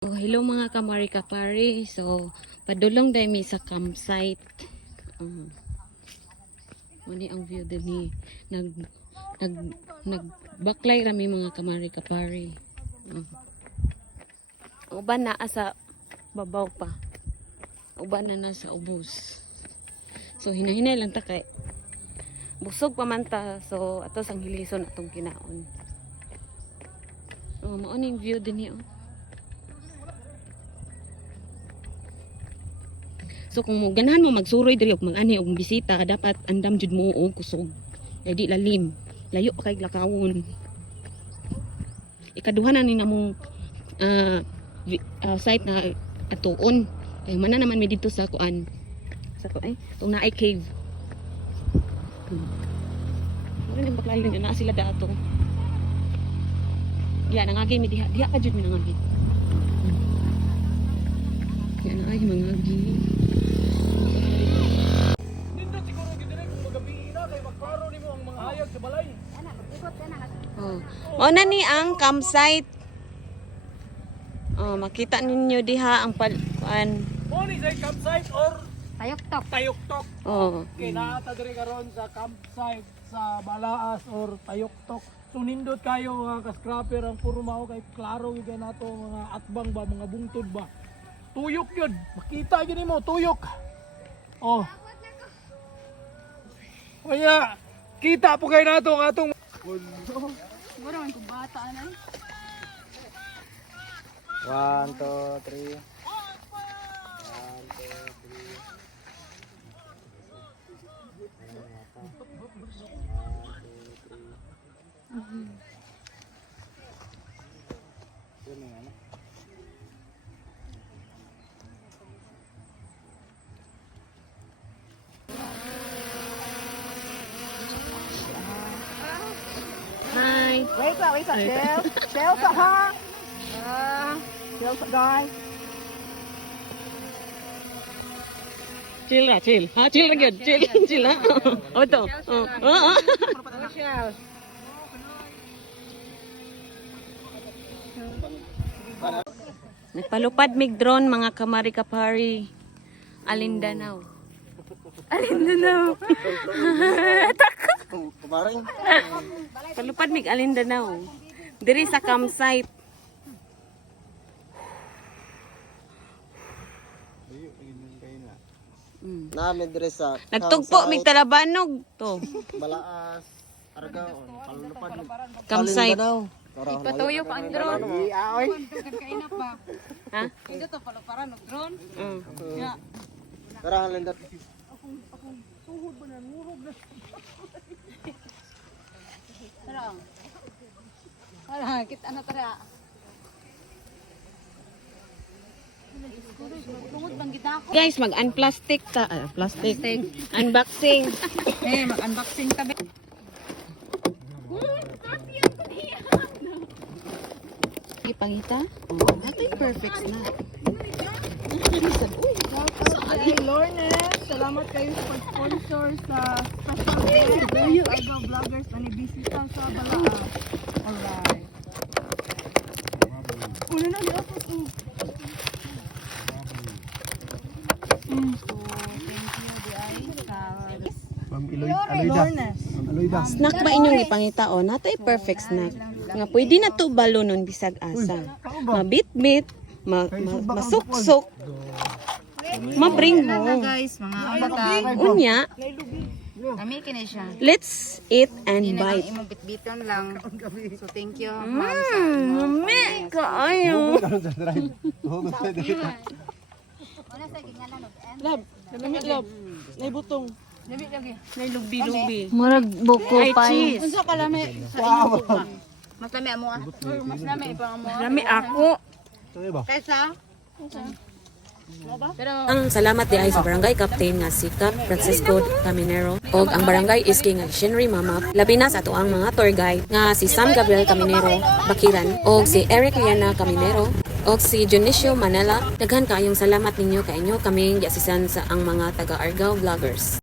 Oh, hello mga kamari kapari. So, padulong dahil mi sa campsite. Mani ang view din ni nagbaklay rami mga kamari kapari. Uban na sa babaw pa. Uban na nasa ubos. So, hinahinay lang ta kay busog pa man ta. So, ato sang hilison atong kinaon. Oh, mao ning view din ni oh. So kung ganahan mo magsuroy diri og mag-ani og bisita dapat andam jud mo og kusog. Di lalim. Layo pa kay lakawon. Ikaduha na ni namong site na atuon. Kay man naman mi dito sa kuan. Sa kuan tong naay cave. Ano nang baklay lang na sila dato. Ya nangagi mi diha ka jud mi nangagi. Ya na ay mangagi. Mao na ni ang campsite. Oh, makita ninyo diha ang kuan. Mo ni sa campsite or Tayok-tok. Tayok-tok. Oh. Okay, naata diri karon sa campsite sa Balaas or Tayok-tok. So nindot kayo mga ka-scrapper ang puro mao kay klaro gyud nato mga atbang ba, mga bungtod ba. Tuyok yun. Makita yun mo, tuyok. Oh. Kaya, kita po kayo nato ang atong... Siguro man kung bata na. 1, 2, 3. 1, 2, 3. Hi. Wait pa. Chill. Chill sa ha. Chill sa guys. Chill ra, chill. Ha, chill ra gyud. Chill, chill ha. Oh to. Oh. Chill. Nagpalupad mig drone mga kamari kapari. Alindanao. Alindanao. Kumaring. Palupad mig Alindanao. Diri sa campsite. Namin dire sa Nagtugpo mig Talabanog to. Balaas, Argaon, Palupad. Campsite. Ipatuyo pa ang drone. Oy. Kainap ba? Ha? Ito to paluparan og drone. Ya. Tara halindot. Tara. Tara, kita na tara. Tungod bang kita ako? Guys, mag-unplastic ta. Plastic. Unboxing. Mag-unboxing tabi. Ipangita. Ito yung perfect na. Hey, Lornes, salamat kayo sa pag-sponsor sa special guest Argo Vloggers na nibisita sa Balaas. Alright. Una na di ako to. So, thank you di ay sa Ma'am Lornes. Aloyda. Snack ba inyong ipangita o? Nato yung perfect snack. Nga pwede na to balonon bisag asa. Mabit-bit, masuksok. Mabring mo. Guys, mga abata. Unya, Kami kini siya. let's eat and Hindi na bite. imong bitbiton lang. So, thank you. Mami, kaayo. Lab, lab. Nay butong. Nay lubi-lubi. Murag buko Ay, cheese. Unsa ka lami sa imong buka? Mas lami amo ah. Mas lami pa amo. Lami ako. Kaysa? Ang salamat di ay sa barangay captain nga si Cap Francisco Caminero og ang barangay is kay nga Shenry Mama, labi na sa atuang mga tour guide nga si Sam Gabriel Caminero Bakiran og si Eric Liana Caminero og si Junicio Manila. Daghan kaayong salamat ninyo kay inyo kaming giasisan sa ang mga taga Argao vloggers.